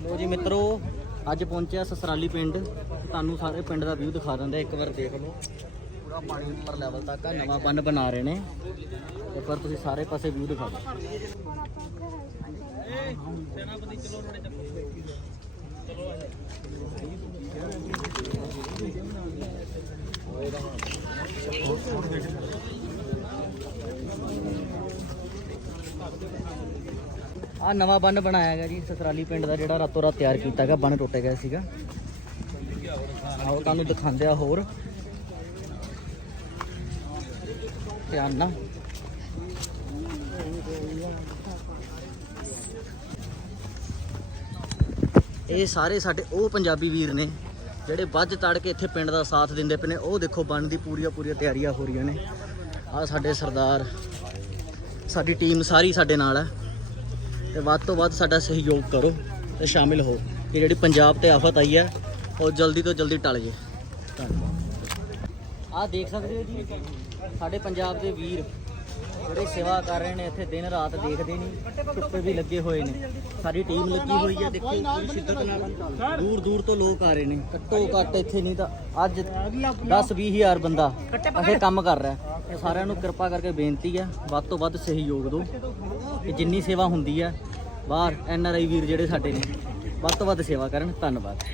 ਜੀ ਮਿੱਤਰੋ, ਅੱਜ ਪਹੁੰਚਿਆ ਸਸਰਾਲੀ ਪਿੰਡ। ਤੁਹਾਨੂੰ ਸਾਰੇ ਪਿੰਡ ਦਾ ਵਿਊ ਦਿਖਾ ਦਿੰਦਾ, ਇੱਕ ਵਾਰ ਦੇਖ ਲਓ। ਪੂਰਾ ਪਾਣੀ ਉੱਪਰ ਲੈਵਲ ਤੱਕ ਆ, ਨਵਾਂ ਬੰਨ ਬਣਾ ਰਹੇ ਨੇ। ਇੱਕ ਵਾਰ ਤੁਸੀਂ ਸਾਰੇ ਪਾਸੇ ਵਿਊ ਦਿਖਾ ਦਿਓ। ਆ ਨਵਾਂ ਬੰਨ ਬਣਾਇਆ ਗਿਆ ਜੀ, ਸਸਰਾਲੀ ਪਿੰਡ ਦਾ ਜਿਹੜਾ ਰਾਤੋਂ ਰਾਤ ਤਿਆਰ ਕੀਤਾ ਗਿਆ, ਬੰਨ ਟੁੱਟ ਗਿਆ ਸੀਗਾ। ਆਓ ਤੁਹਾਨੂੰ ਦਿਖਾਉਂਦੇ ਆ ਹੋਰ। ਧਿਆਨ ਨਾਲ। ਇਹ ਸਾਰੇ ਸਾਡੇ, ਉਹ ਪੰਜਾਬੀ ਵੀਰ ਨੇ, ਜਿਹੜੇ ਵੱਜ ਤੜ ਕੇ ਇੱਥੇ ਪਿੰਡ ਦਾ ਸਾਥ ਦਿੰਦੇ ਪਏ ਨੇ, ਉਹ ਦੇਖੋ ਬੰਨ ਦੀ ਪੂਰੀਆਂ ਪੂਰੀਆਂ ਤਿਆਰੀਆਂ ਹੋ ਰਹੀਆਂ ਨੇ। ਆ ਸਾਡੇ ਸਰਦਾਰ, ਸਾਡੀ ਟੀਮ ਸਾਰੀ ਸਾਡੇ ਨਾਲ ਹੈ ਤੇ ਵੱਧ ਤੋਂ ਵੱਧ ਸਾਡਾ ਸਹਿਯੋਗ ਕਰੋ ਤੇ ਸ਼ਾਮਿਲ ਹੋ ਕਿ ਜਿਹੜੀ ਪੰਜਾਬ ਤੇ ਆਫਤ ਆਈ ਹੈ, ਉਹ ਜਲਦੀ ਤੋਂ ਜਲਦੀ ਟਲ ਜੇ। ਧੰਨਵਾਦ। ਆਹ ਦੇਖ ਸਕਦੇ ਹੋ ਜੀ, ਸਾਡੇ ਪੰਜਾਬ ਦੇ ਵੀਰ ਜਿਹੜੇ ਸੇਵਾ ਕਰ ਰਹੇ ਨੇ, ਇੱਥੇ ਦਿਨ ਰਾਤ ਦੇਖਦੇ ਨਹੀਂ ਧੁੱਪੇ ਵੀ ਲੱਗੇ ਹੋਏ ਨੇ। ਸਾਡੀ ਟੀਮ ਲੱਗੀ ਹੋਈ ਹੈ, ਦੇਖੋ ਸ਼ਿੱਦਤ ਨਾਲ ਦੂਰ ਦੂਰ ਤੋਂ ਲੋਕ ਆ ਰਹੇ ਨੇ, ਘੱਟੋ ਘੱਟ ਇੱਥੇ ਨਹੀਂ ਤਾਂ ਅੱਜ 10 ਹਜ਼ਾਰ ਬੰਦਾ ਅਸੀਂ ਕੰਮ ਕਰ ਰਿਹਾ। ਇਹ ਸਾਰਿਆਂ ਨੂੰ ਕਿਰਪਾ ਕਰਕੇ ਬੇਨਤੀ ਹੈ ਵੱਧ ਤੋਂ ਵੱਧ ਸਹਿਯੋਗ ਦਿਓ। ਕਿ ਜਿੰਨੀ ਸੇਵਾ ਹੁੰਦੀ ਹੈ ਬਾਹਰ ਐਨ ਆਰ ਆਈ ਵੀਰ ਜਿਹੜੇ ਸਾਡੇ ਨੇ, ਵੱਧ ਤੋਂ ਵੱਧ ਸੇਵਾ ਕਰਨ, ਧੰਨਵਾਦ।